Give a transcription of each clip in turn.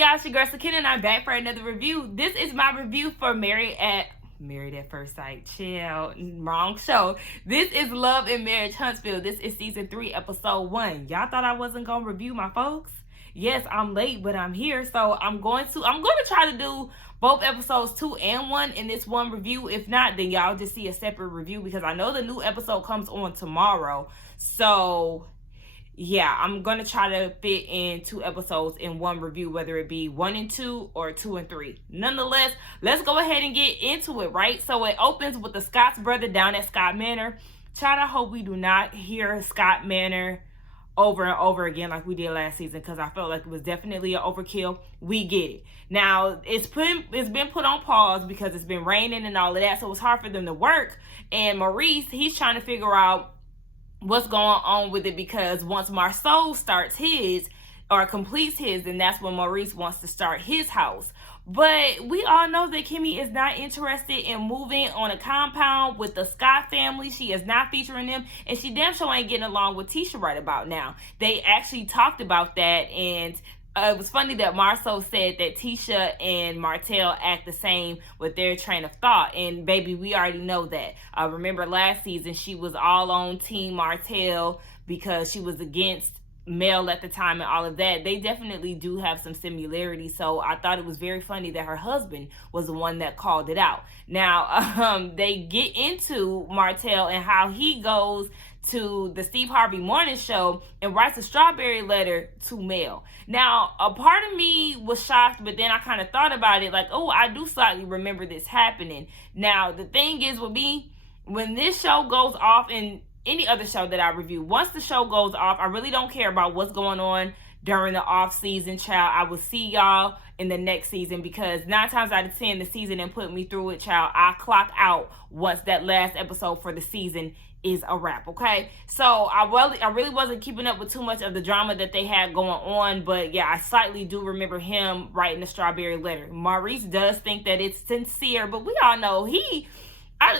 y'all? It's your girl Sakina and I'm back for another review. This is my review for Married at First Sight. Chill, wrong show. This is Love and Marriage Huntsville. This is season 3, episode 1. Y'all thought I wasn't gonna review my folks? Yes, I'm late, but I'm here. So I'm going to try to do both episodes 2 and 1 in this one review. If not, then y'all just see a separate review because I know the new episode comes on tomorrow. So yeah, I'm going to try to fit in 2 episodes in one review, whether it be 1 and 2 or 2 and 3. Nonetheless, let's go ahead and get into it, right? So it opens with the Scott's brother down at Scott Manor. Child, I hope we do not hear Scott Manor over and over again like we did last season, because I felt like it was definitely an overkill. We get it. Now, it's been put on pause because it's been raining and all of that, so it's hard for them to work. And Maurice, he's trying to figure out what's going on with it, because once Marceau starts his or completes his, then that's when Maurice wants to start his house. But we all know that Kimmy is not interested in moving on a compound with the Scott family. She is not featuring them, and she damn sure ain't getting along with Tisha right about now. They actually talked about that, and it was funny that Marceau said that Tisha and Martell act the same with their train of thought. And baby, we already know that. Remember last season, she was all on Team Martell because she was against Mel at the time and all of that. They definitely do have some similarities. So I thought it was very funny that her husband was the one that called it out. Now, they get into Martell and how he goes to the Steve Harvey morning show and writes a strawberry letter to Mel. Now, a part of me was shocked, but then I kind of thought about it like, oh, I do slightly remember this happening. Now, the thing is with me, when this show goes off, and any other show that I review, once the show goes off, I really don't care about what's going on during the off season, child. I will see y'all in the next season, because 9 times out of 10, the season and put me through it, child. I clock out once that last episode for the season is a wrap, okay? So I really wasn't keeping up with too much of the drama that they had going on, but yeah, I slightly do remember him writing the strawberry letter. Maurice does think that it's sincere, but we all know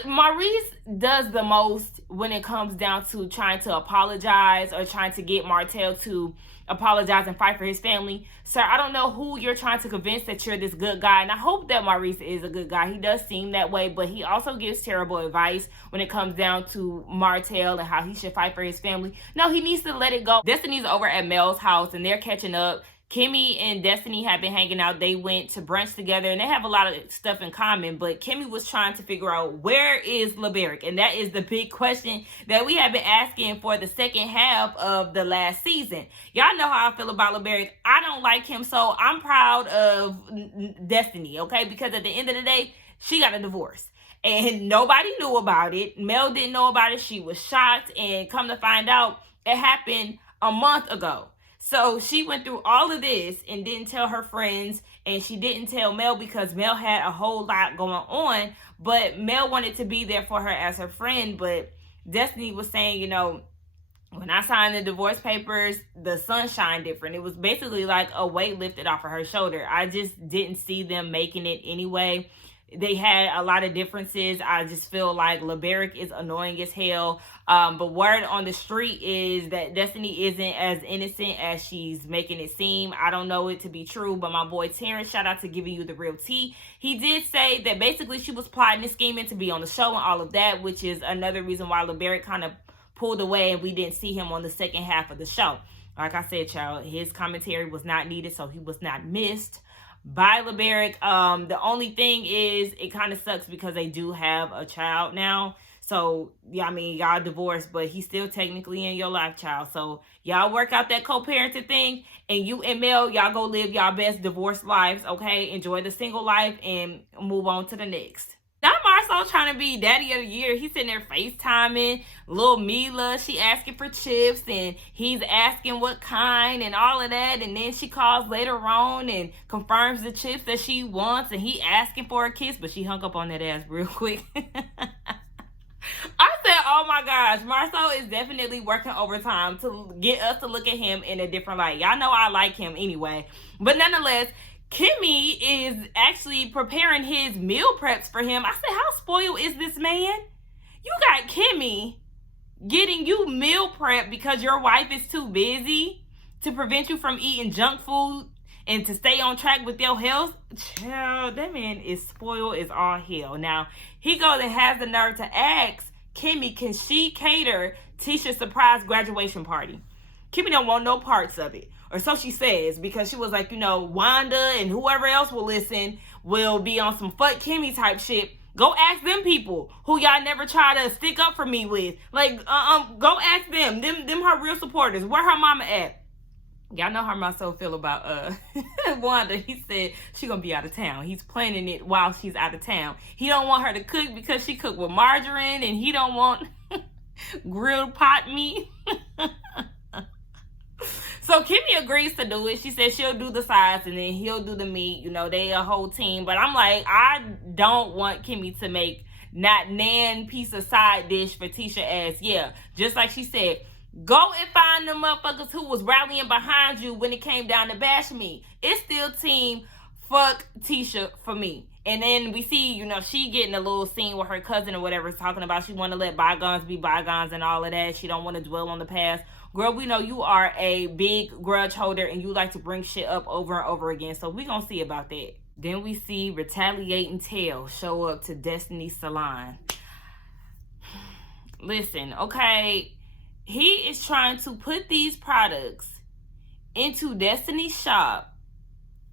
Maurice does the most when it comes down to trying to apologize or trying to get Martell to apologize and fight for his family. Sir, I don't know who you're trying to convince that you're this good guy, and I hope that Maurice is a good guy. He does seem that way, but he also gives terrible advice when it comes down to Martell and how he should fight for his family. No, he needs to let it go. Destiny's over at Mel's house, and they're catching up. Kimmy and Destiny have been hanging out. They went to brunch together, and they have a lot of stuff in common. But Kimmy was trying to figure out, where is LeBerick? And that is the big question that we have been asking for the second half of the last season. Y'all know how I feel about LeBerick. I don't like him, so I'm proud of Destiny, okay? Because at the end of the day, she got a divorce. And nobody knew about it. Mel didn't know about it. She was shocked. And come to find out, it happened a month ago. So she went through all of this and didn't tell her friends, and she didn't tell Mel because Mel had a whole lot going on, but Mel wanted to be there for her as her friend. But Destiny was saying, you know, when I signed the divorce papers, the sun shined different. It was basically like a weight lifted off of her shoulder. I just didn't see them making it anyway. They had a lot of differences. I just feel like LeBerick is annoying as hell. But word on the street is that Destiny isn't as innocent as she's making it seem. I don't know it to be true, but my boy Terrence, shout out to giving you the real tea. He did say that basically she was plotting and scheming to be on the show and all of that, which is another reason why LeBerick kind of pulled away and we didn't see him on the second half of the show. Like I said, child, his commentary was not needed, so he was not missed by LeBerick. The only thing is, it kind of sucks because they do have a child now. So, yeah, I mean, y'all divorced, but he's still technically in your life, child. So, y'all work out that co-parenting thing, and you and Mel, y'all go live y'all best divorced lives, okay? Enjoy the single life and move on to the next. Now Marceau trying to be daddy of the year. He's sitting there FaceTiming little Mila. She asking for chips, and he's asking what kind and all of that. And then she calls later on and confirms the chips that she wants, and he asking for a kiss, but she hung up on that ass real quick. I said, oh my gosh, Marceau is definitely working overtime to get us to look at him in a different light. Y'all know I like him anyway. But nonetheless, Kimmy is actually preparing his meal preps for him. I said, how spoiled is this man? You got Kimmy getting you meal prep because your wife is too busy to prevent you from eating junk food and to stay on track with your health, child, that man is spoiled as all hell. Now, he goes and has the nerve to ask Kimmy, can she cater Tisha's surprise graduation party? Kimmy don't want no parts of it. Or so she says, because she was like, Wanda and whoever else will listen will be on some fuck Kimmy type shit. Go ask them people who y'all never try to stick up for me with. Like, go ask them. Them her real supporters. Where her mama at? Y'all know how Marcel feel about Wanda. He said she gonna be out of town. He's planning it while she's out of town. He don't want her to cook because she cook with margarine, and he don't want grilled pot meat. So Kimmy agrees to do it. She said she'll do the sides and then he'll do the meat. They a whole team. But I'm like, I don't want Kimmy to make not nan piece of side dish for Tisha as, just like she said, go and find the motherfuckers who was rallying behind you when it came down to bash me. It's still team fuck Tisha for me. And then we see, she getting a little scene with her cousin or whatever, talking about she want to let bygones be bygones and all of that. She don't want to dwell on the past. Girl, we know you are a big grudge holder and you like to bring shit up over and over again. So we gonna see about that. Then we see retaliating tail show up to Destiny's salon. Listen, okay, he is trying to put these products into Destiny's shop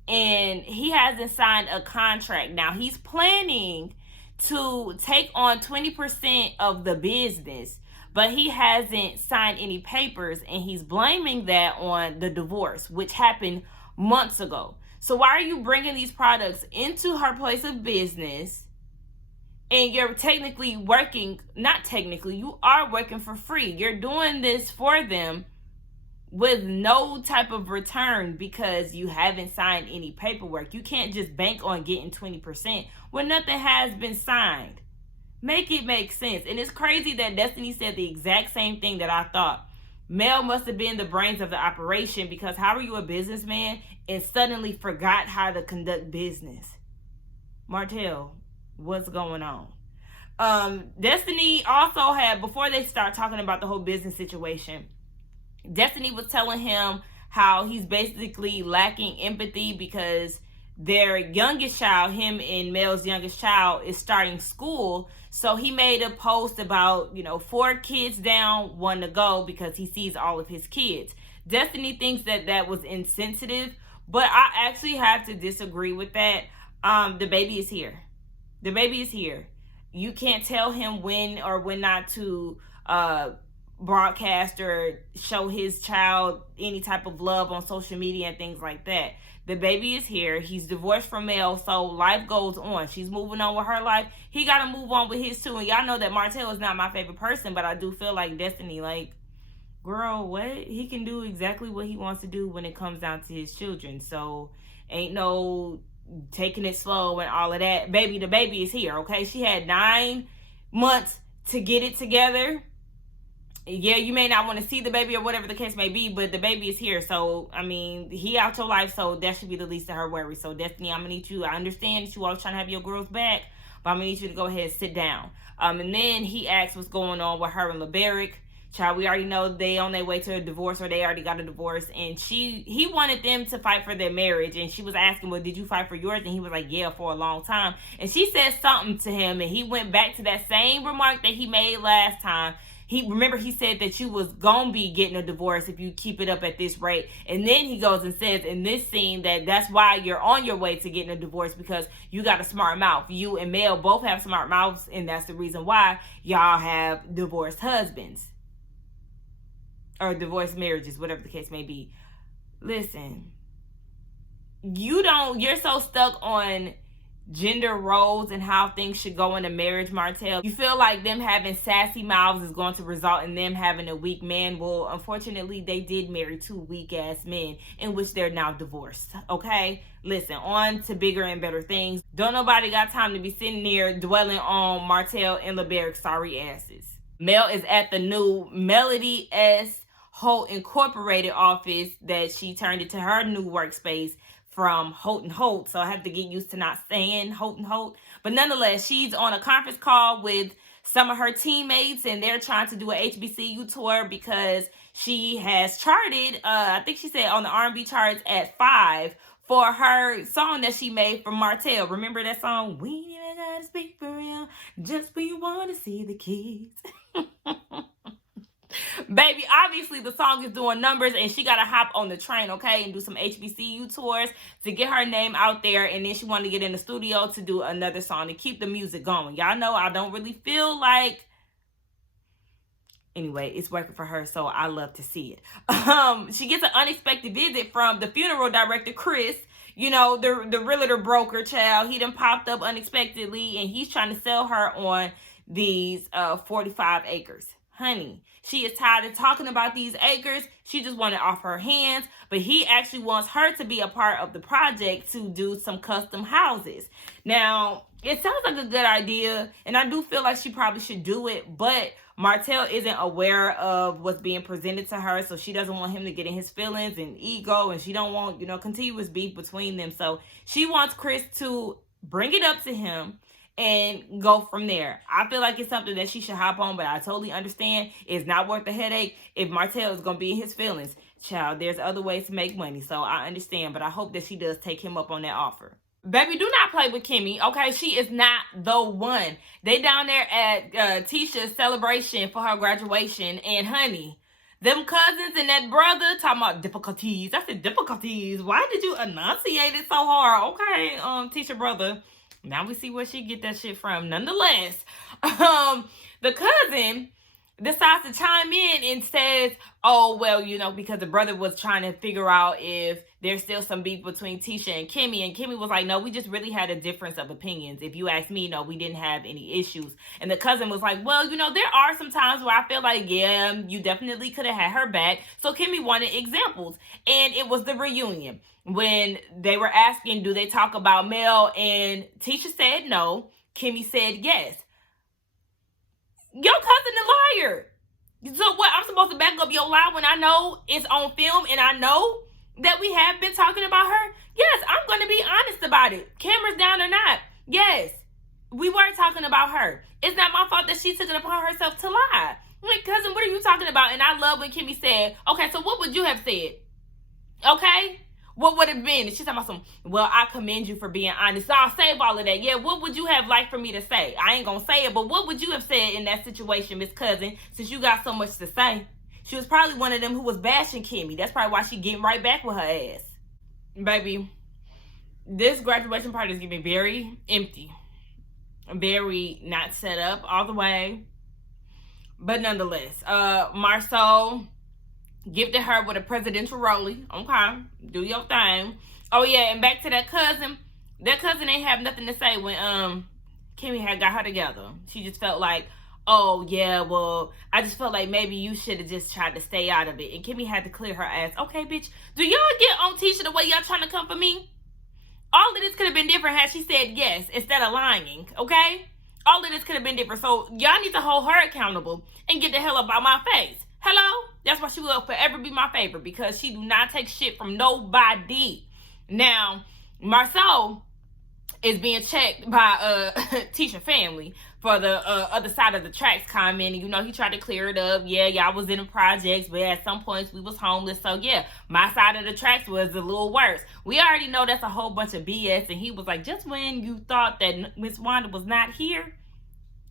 and he hasn't signed a contract. Now, he's planning to take on 20% of the business, but he hasn't signed any papers, and he's blaming that on the divorce, which happened months ago. So why are you bringing these products into her place of business and you're technically working, not technically, you are working for free. You're doing this for them with no type of return because you haven't signed any paperwork. You can't just bank on getting 20% when nothing has been signed. Make it make sense. And it's crazy that Destiny said the exact same thing that I thought. Mel must have been the brains of the operation, because how are you a businessman and suddenly forgot how to conduct business? Martell, what's going on? Destiny also had, before they start talking about the whole business situation, Destiny was telling him how he's basically lacking empathy because their youngest child, him and Mel's youngest child, is starting school. So he made a post about, 4 kids down, 1 to go, because he sees all of his kids. Destiny thinks that was insensitive, but I actually have to disagree with that. The baby is here. The baby is here. You can't tell him when or when not to broadcast or show his child any type of love on social media and things like that. The baby is here. He's divorced from Mel, so life goes on. She's moving on with her life. He got to move on with his too. And y'all know that Martell is not my favorite person, but I do feel like Destiny, like, girl, what? He can do exactly what he wants to do when it comes down to his children. So ain't no taking it slow and all of that. Baby, the baby is here, okay? She had 9 months to get it together. Yeah, you may not want to see the baby or whatever the case may be, but the baby is here. So, I mean, he out your life, so that should be the least of her worries. So, Destiny, I'm going to need you. I understand that you always trying to have your girls back, but I'm going to need you to go ahead and sit down. And then he asked what's going on with her and LeBerick. Child, we already know they on their way to a divorce, or they already got a divorce. And he wanted them to fight for their marriage. And she was asking, well, did you fight for yours? And he was like, yeah, for a long time. And she said something to him, and he went back to that same remark that he made last time. He said that you was gonna be getting a divorce if you keep it up at this rate. And then he goes and says in this scene that's why you're on your way to getting a divorce, because you got a smart mouth. You and Mel both have smart mouths, and that's the reason why y'all have divorced husbands. Or divorced marriages, whatever the case may be. Listen, you're so stuck on gender roles and how things should go in a marriage, Martell. You feel like them having sassy mouths is going to result in them having a weak man. Well, unfortunately, they did marry 2 weak-ass men, in which they're now divorced, okay? Listen, on to bigger and better things. Don't nobody got time to be sitting there dwelling on Martell and LeBerick's sorry asses. Mel is at the new Melody S. Holt Incorporated office that she turned into her new workspace from Holt & Holt, so I have to get used to not saying Holt & Holt. But nonetheless, she's on a conference call with some of her teammates, and they're trying to do an HBCU tour because she has charted, I think she said on the R&B charts at 5 for her song that she made for Martell. Remember that song? We ain't even gotta speak for real, just when you wanna see the kids. Baby, obviously the song is doing numbers and she gotta hop on the train, okay, and do some HBCU tours to get her name out there, and then she wanted to get in the studio to do another song to keep the music going. Y'all know I don't really feel like, anyway, it's working for her, so I love to see it. She gets an unexpected visit from the funeral director, Chris. You know, the realtor broker child. He done popped up unexpectedly, and he's trying to sell her on these 45 acres. Honey, she is tired of talking about these acres. She just wanted off her hands, but he actually wants her to be a part of the project to do some custom houses. Now, it sounds like a good idea, and I do feel like she probably should do it, but Martell isn't aware of what's being presented to her, so she doesn't want him to get in his feelings and ego, and she don't want, continuous beef between them. So she wants Chris to bring it up to him and go from there. I feel like it's something that she should hop on, but I totally understand it's not worth the headache if Martell is going to be in his feelings. Child, there's other ways to make money, so I understand, but I hope that she does take him up on that offer. Baby, do not play with Kimmy, okay? She is not the one. They down there at Tisha's celebration for her graduation, and honey, them cousins and that brother talking about difficulties. I said difficulties. Why did you enunciate it so hard? Okay, Tisha brother. Now we see where she get that shit from. Nonetheless, the cousin decides to chime in and says, oh, well, because the brother was trying to figure out if there's still some beef between Tisha and Kimmy was like, no, we just really had a difference of opinions. If you ask me, no, we didn't have any issues. And the cousin was like, well, there are some times where I feel like, yeah, you definitely could have had her back. So Kimmy wanted examples. And it was the reunion when they were asking, do they talk about Mel? And Tisha said no. Kimmy said yes. Your cousin a liar. So what? I'm supposed to back up your lie when I know it's on film and I know that we have been talking about her? Yes, I'm going to be honest about it. Cameras down or not. Yes, we were talking about her. It's not my fault that she took it upon herself to lie. Like, cousin, what are you talking about? And I love when Kimmy said, okay, so what would you have said? Okay? What would it have been? And she's talking about some, well, I commend you for being honest. So I'll save all of that. Yeah, what would you have liked for me to say? I ain't going to say it, but what would you have said in that situation, Miss Cousin, since you got so much to say? She was probably one of them who was bashing Kimmy. That's probably why she getting right back with her ass. Baby, this graduation party is getting very empty. Very not set up all the way. But nonetheless, Marceau gifted her with a presidential rollie. Okay, do your thing. Oh yeah, and back to that cousin. That cousin ain't have nothing to say when Kimmy had got her together. She just felt like, oh yeah, well, I just felt like maybe you should have just tried to stay out of it. And Kimmy had to clear her ass. Okay, bitch, do y'all get on Tisha the way y'all trying to come for me? All of this could have been different had she said yes instead of lying, okay? All of this could have been different. So y'all need to hold her accountable and get the hell up out my face. Hello? That's why she will forever be my favorite, because she do not take shit from nobody. Now, Marceau is being checked by Tisha family for the other side of the tracks commenting. He tried to clear it up. Yeah, y'all was in the projects, but at some points we was homeless. So yeah, my side of the tracks was a little worse. We already know that's a whole bunch of BS. And he was like, just when you thought that Miss Wanda was not here,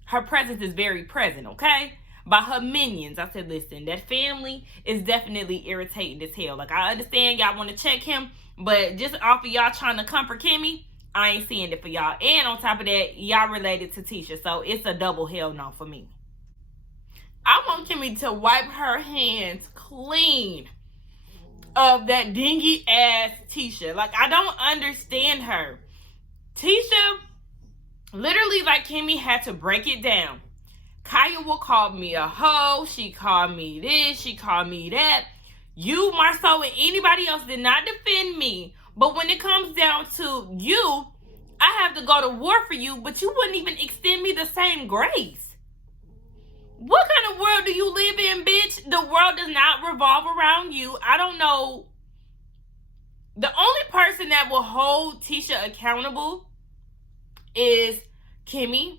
her presence is very present, okay? By her minions. I said, listen, that family is definitely irritating as hell. Like, I understand y'all want to check him, but just off of y'all trying to comfort Kimmy, I ain't seeing it for y'all. And on top of that, y'all related to Tisha, so it's a double hell no for me. I want Kimmy to wipe her hands clean of that dingy ass Tisha. Like, I don't understand her. Tisha, literally, like, Kimmy had to break it down. Kaya will call me a hoe. She called me this. She called me that. You, Marceau, and anybody else did not defend me. But when it comes down to you, I have to go to war for you, but you wouldn't even extend me the same grace. What kind of world do you live in, bitch? The world does not revolve around you. I don't know. The only person that will hold Tisha accountable is Kimmy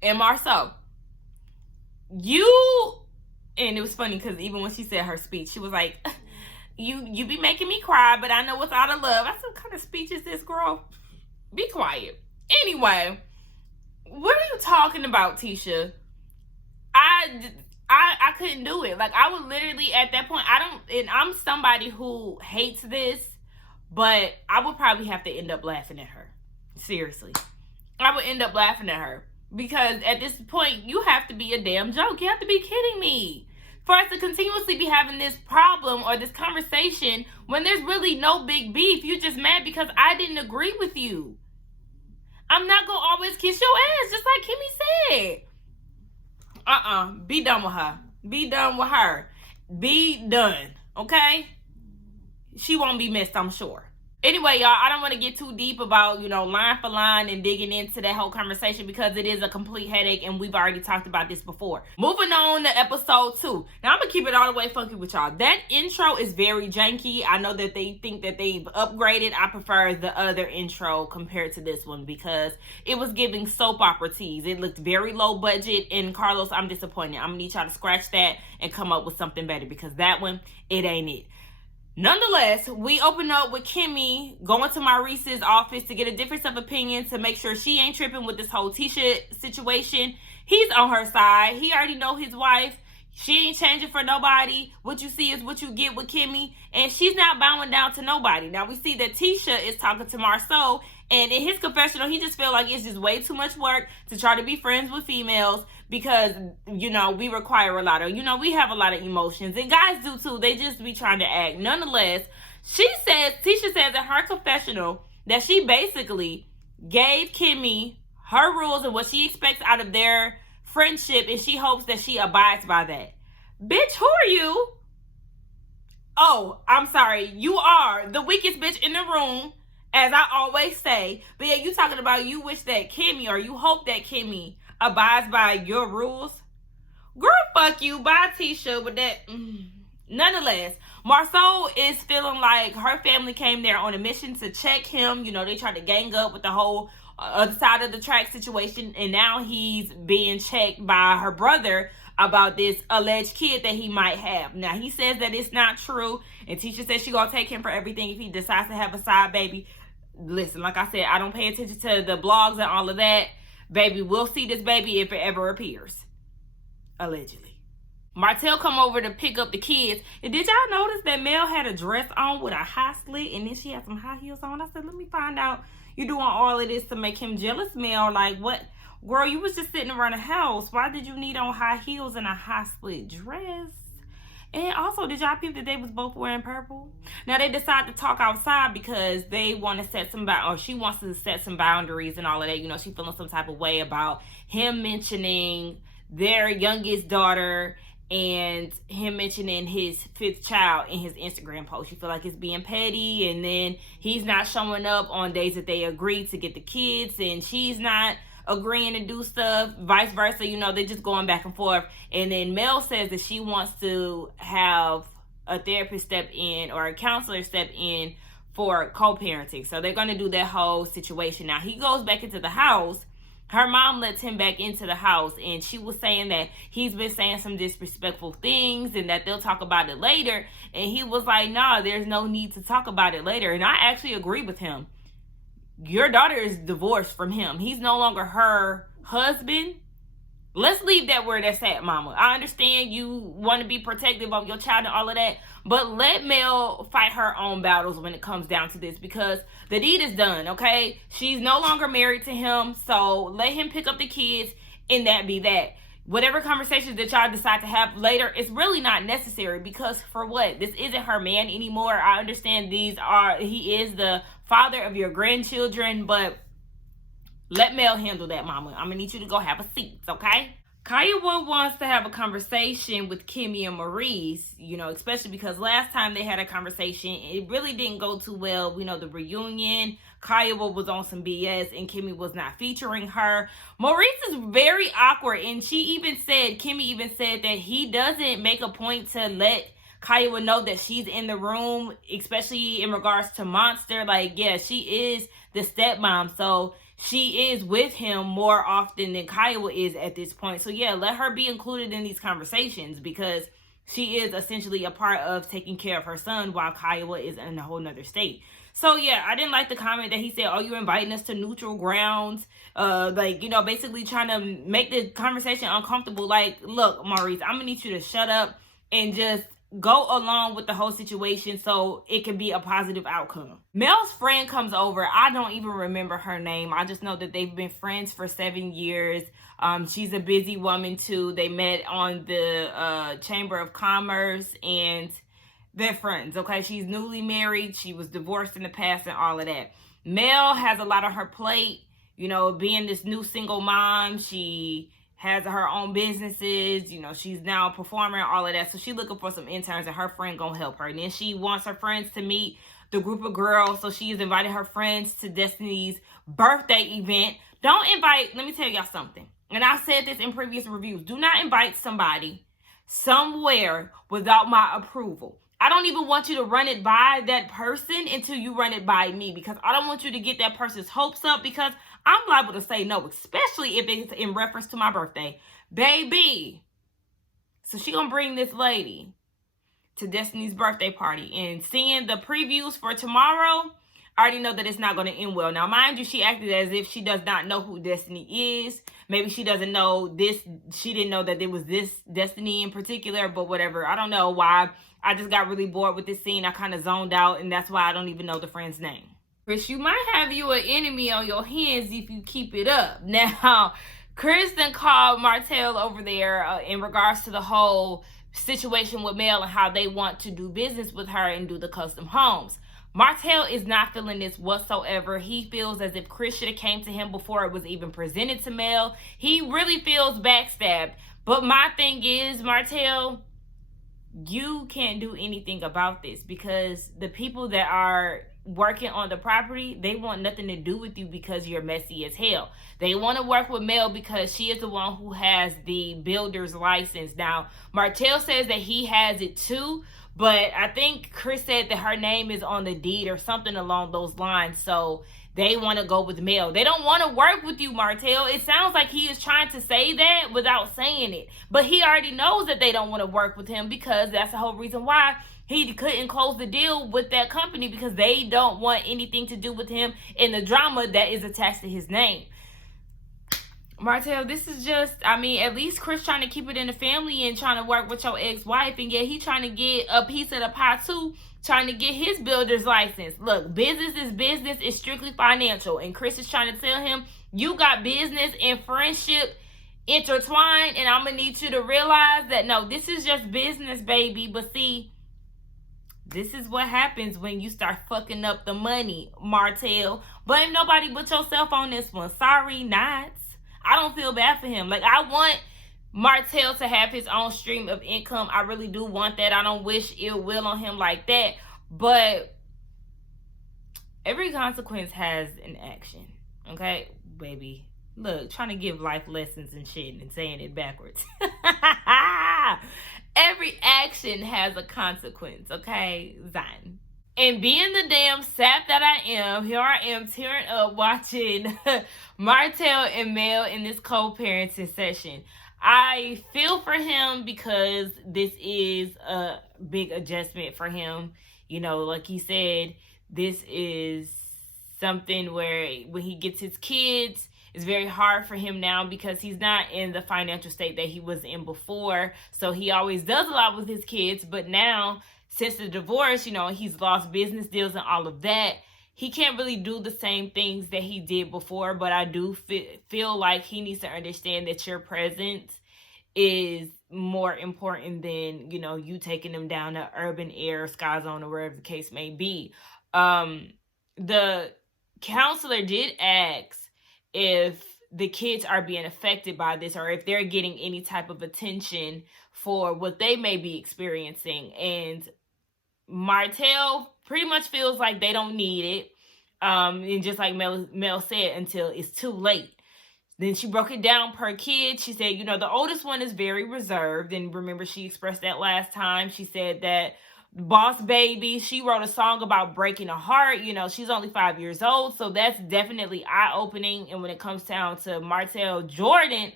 and Marceau. You, and it was funny because even when she said her speech, she was like, You be making me cry, but I know it's out of love. I said, what kind of speech is this, girl? Be quiet. Anyway, what are you talking about, Tisha? I couldn't do it. Like, I would literally, at that point, and I'm somebody who hates this, but I would probably have to end up laughing at her. Seriously. I would end up laughing at her. Because at this point, you have to be a damn joke. You have to be kidding me. For us to continuously be having this problem or this conversation when there's really no big beef. You're just mad because I didn't agree with you. I'm not going to always kiss your ass, just like Kimmy said. Be done with her. Be done with her. Be done. Okay? She won't be missed, I'm sure. Anyway, y'all, I don't want to get too deep about, line for line and digging into that whole conversation because it is a complete headache and we've already talked about this before. Moving on to episode 2. Now, I'm going to keep it all the way funky with y'all. That intro is very janky. I know that they think that they've upgraded. I prefer the other intro compared to this one because it was giving soap opera tease. It looked very low budget, and Carlos, I'm disappointed. I'm going to need y'all to scratch that and come up with something better because that one, it ain't it. Nonetheless, we open up with Kimmy going to Maurice's office to get a difference of opinion to make sure she ain't tripping with this whole Tisha situation. He's on her side. He already know his wife. She ain't changing for nobody. What you see is what you get with Kimmy. And she's not bowing down to nobody. Now, we see that Tisha is talking to Marceau. And in his confessional, he just feel like it's just way too much work to try to be friends with females because, we require a lot of, we have a lot of emotions. And guys do too. They just be trying to act. Nonetheless, Tisha says in her confessional that she basically gave Kimmy her rules and what she expects out of their friendship, and she hopes that she abides by that. Bitch, who are you? Oh, I'm sorry. You are the weakest bitch in the room, as I always say. But yeah, you talking about you wish that Kimmy, or you hope that Kimmy abides by your rules. Girl, fuck you. Bye, Tisha, with that. Nonetheless, Marceau is feeling like her family came there on a mission to check him. They tried to gang up with the whole other side of the track situation, and now he's being checked by her brother about this alleged kid that he might have. Now, he says that it's not true, and Tisha says she gonna take him for everything if he decides to have a side baby. Listen, like I said, I don't pay attention to the blogs and all of that. Baby, we'll see this baby if it ever appears. Allegedly. Martell come over to pick up the kids. And did y'all notice that Mel had a dress on with a high slit and then she had some high heels on? I said, let me find out you doing all of this to make him jealous, Mel. Like, what? Girl, you was just sitting around the house. Why did you need on high heels and a high slit dress? And also, did y'all peep that they was both wearing purple? Now, they decide to talk outside because they want to set or she wants to set some boundaries and all of that. She feeling some type of way about him mentioning their youngest daughter and him mentioning his 5th child in his Instagram post. You feel like it's being petty, and then he's not showing up on days that they agreed to get the kids, and she's not agreeing to do stuff, vice versa. They're just going back and forth. And then Mel says that she wants to have a therapist step in or a counselor step in for co-parenting. So they're going to do that whole situation. Now, he goes back into the house. Her mom lets him back into the house, and she was saying that he's been saying some disrespectful things and that they'll talk about it later. And he was like, nah, there's no need to talk about it later. And I actually agree with him. Your daughter is divorced from him. He's no longer her husband. Let's leave that where that's at, mama. I understand you want to be protective of your child and all of that, but let Mel fight her own battles when it comes down to this, because the deed is done, okay? She's no longer married to him, so let him pick up the kids and that be that. Whatever conversations that y'all decide to have later, it's really not necessary, because for what? This isn't her man anymore. I understand he is the father of your grandchildren, but let Mel handle that, mama. I'm gonna need you to go have a seat, okay? Kiowa wants to have a conversation with Kimmy and Maurice, especially because last time they had a conversation, it really didn't go too well. The reunion, Kiowa was on some BS and Kimmy was not featuring her. Maurice is very awkward, and Kimmy even said that he doesn't make a point to let Kiowa know that she's in the room, especially in regards to Monster. Like, yeah, she is the stepmom, so she is with him more often than Kiowa is at this point. So yeah, let her be included in these conversations, because she is essentially a part of taking care of her son while Kiowa is in a whole nother state. So yeah, I didn't like the comment that he said, "Oh, you're inviting us to neutral grounds," like, you know, basically trying to make the conversation uncomfortable. Like, look, Maurice, I'm gonna need you to shut up and just go along with the whole situation so it can be a positive outcome. Mel's friend comes over. I don't even remember her name. I just know that they've been friends for 7 years. She's a busy woman too. They met on the Chamber of Commerce, and they're friends, okay? She's newly married. She was divorced in the past and all of that. Mel has a lot on her plate, you know, being this new single mom. She has her own businesses, you know, she's now a performer and all of that. So she's looking for some interns, and her friend gonna help her. And then she wants her friends to meet the group of girls. So she's invited her friends to Destiny's birthday event. Don't invite, let me tell y'all something. And I've said this in previous reviews. Do not invite somebody somewhere without my approval. I don't even want you to run it by that person until you run it by me, because I don't want you to get that person's hopes up, because I'm liable to say no, especially if it's in reference to my birthday. Baby. So she gonna bring this lady to Destiny's birthday party, and seeing the previews for tomorrow, I already know that it's not going to end well. Now, mind you, she acted as if she does not know who Destiny is. Maybe she doesn't know this. She didn't know that there was this Destiny in particular, but whatever. I don't know why. I just got really bored with this scene. I kind of zoned out, and that's why I don't even know the friend's name. Chris, you might have you an enemy on your hands if you keep it up. Now, Kristen called Martell over there in regards to the whole situation with Mel and how they want to do business with her and do the custom homes. Martell is not feeling this whatsoever. He feels as if Chris should have came to him before it was even presented to Mel. He really feels backstabbed. But my thing is, Martell, you can't do anything about this, because the people that are working on the property, they want nothing to do with you because you're messy as hell. They want to work with Mel because she is the one who has the builder's license. Now, Martell says that he has it too, but I think Chris said that her name is on the deed or something along those lines. So they want to go with Mel. They don't want to work with you, Martell. It sounds like he is trying to say that without saying it. But he already knows that they don't want to work with him, because that's the whole reason why he couldn't close the deal with that company, because they don't want anything to do with him in the drama that is attached to his name. Martell, this is just, I mean, at least Chris trying to keep it in the family and trying to work with your ex-wife, and yet he trying to get a piece of the pie too, trying to get his builder's license. Look, business is business. It's strictly financial. And Chris is trying to tell him, you got business and friendship intertwined, and I'm going to need you to realize that, no, this is just business, baby. But see, this is what happens when you start fucking up the money, Martell. Blame nobody but yourself on this one. Sorry, not. I don't feel bad for him. Like, I want Martell to have his own stream of income. I really do want that. I don't wish ill will on him like that. But every consequence has an action. Okay, baby. Look, trying to give life lessons and shit and saying it backwards. Every action has a consequence, okay? Zine. And being the damn sap that I am, here I am tearing up watching Martell and Mel in this co-parenting session. I feel for him because this is a big adjustment for him. You know, like he said, this is something where when he gets his kids, it's very hard for him now because he's not in the financial state that he was in before. So he always does a lot with his kids, but now, since the divorce, you know, he's lost business deals and all of that. He can't really do the same things that he did before, but I do feel like he needs to understand that your presence is more important than, you know, you taking them down to Urban Air, Sky Zone, or wherever the case may be. The counselor did ask if the kids are being affected by this or if they're getting any type of attention for what they may be experiencing. And Martell pretty much feels like they don't need it. And just like Mel said, until it's too late. Then she broke it down per kid. She said, you know, the oldest one is very reserved. And remember, she expressed that last time. She said that Boss Baby, she wrote a song about breaking a heart. You know, she's only 5 years old. So that's definitely eye-opening. And when it comes down to Martell, Jordan.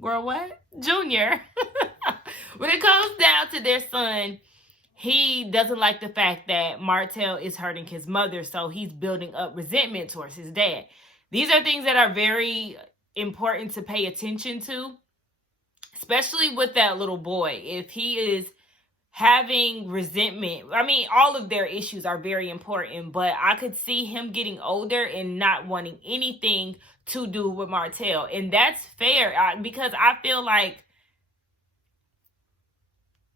Girl, what? Junior. When it comes down to their son, he doesn't like the fact that Martell is hurting his mother, so he's building up resentment towards his dad. These are things that are very important to pay attention to, especially with that little boy. If he is having resentment, I mean, all of their issues are very important, but I could see him getting older and not wanting anything to do with Martell. And that's fair, because I feel like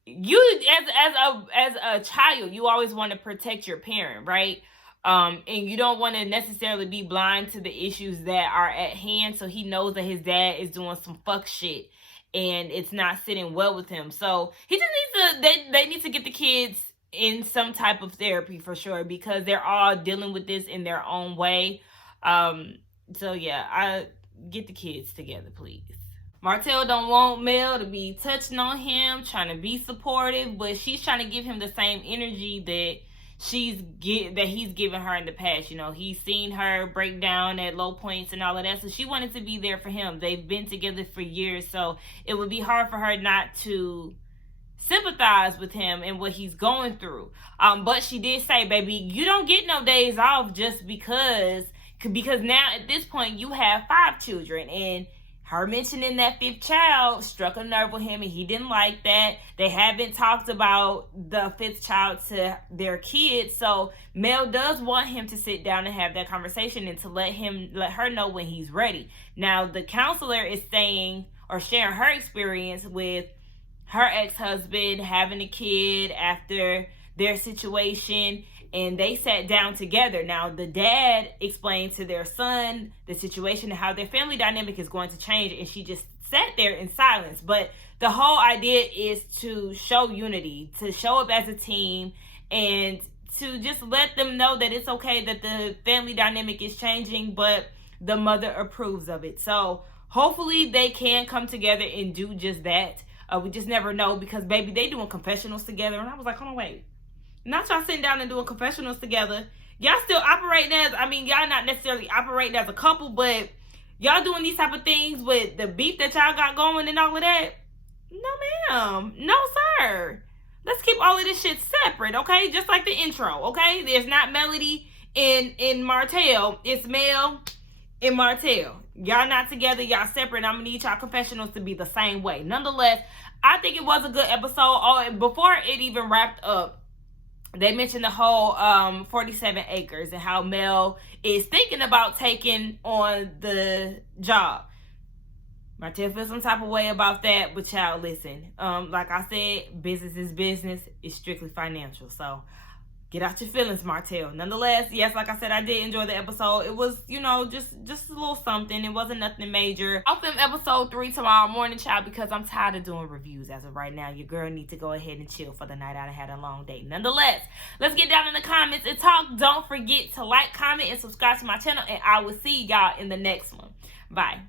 you, as a child, you always want to protect your parent, right? And you don't want to necessarily be blind to the issues that are at hand. So he knows that his dad is doing some fuck shit and it's not sitting well with him. So he just needs to, they need to get the kids in some type of therapy for sure, because they're all dealing with this in their own way. So yeah, I get the kids together, please. Martell don't want Mel to be touching on him, trying to be supportive, but she's trying to give him the same energy that he's given her in the past. You know, he's seen her break down at low points and all of that, so she wanted to be there for him. They've been together for years, so it would be hard for her not to sympathize with him and what he's going through. But she did say, baby, you don't get no days off just because now at this point you have 5 children, and her mentioning that 5th child struck a nerve with him, and he didn't like that. They haven't talked about the 5th child to their kids, so Mel does want him to sit down and have that conversation and to let her know when he's ready. Now, the counselor is saying or sharing her experience with her ex-husband having a kid after their situation, and they sat down together. Now, the dad explained to their son the situation and how their family dynamic is going to change, and she just sat there in silence. But the whole idea is to show unity, to show up as a team, and to just let them know that it's okay that the family dynamic is changing, but the mother approves of it. So hopefully they can come together and do just that. We just never know, because, baby, they doing confessionals together. And I was like, hold on, wait. Not y'all sitting down and doing confessionals together. Y'all still operating as, y'all not necessarily operating as a couple, but y'all doing these type of things with the beef that y'all got going and all of that? No, ma'am. No, sir. Let's keep all of this shit separate, okay? Just like the intro, okay? There's not Melody in Martell. It's Mel and Martell. Y'all not together. Y'all separate. I'm going to need y'all confessionals to be the same way. Nonetheless, I think it was a good episode. Oh, before it even wrapped up, they mentioned the whole 47 acres and how Mel is thinking about taking on the job. Martell feels some type of way about that, but child, listen. Like I said, business is business. It's strictly financial. So get out your feelings, Martell. Nonetheless, yes, like I said, I did enjoy the episode. It was, just a little something. It wasn't nothing major. I'll film episode 3 tomorrow morning, child, because I'm tired of doing reviews as of right now. Your girl needs to go ahead and chill for the night. I had a long day. Nonetheless, let's get down in the comments and talk. Don't forget to like, comment, and subscribe to my channel, and I will see y'all in the next one. Bye.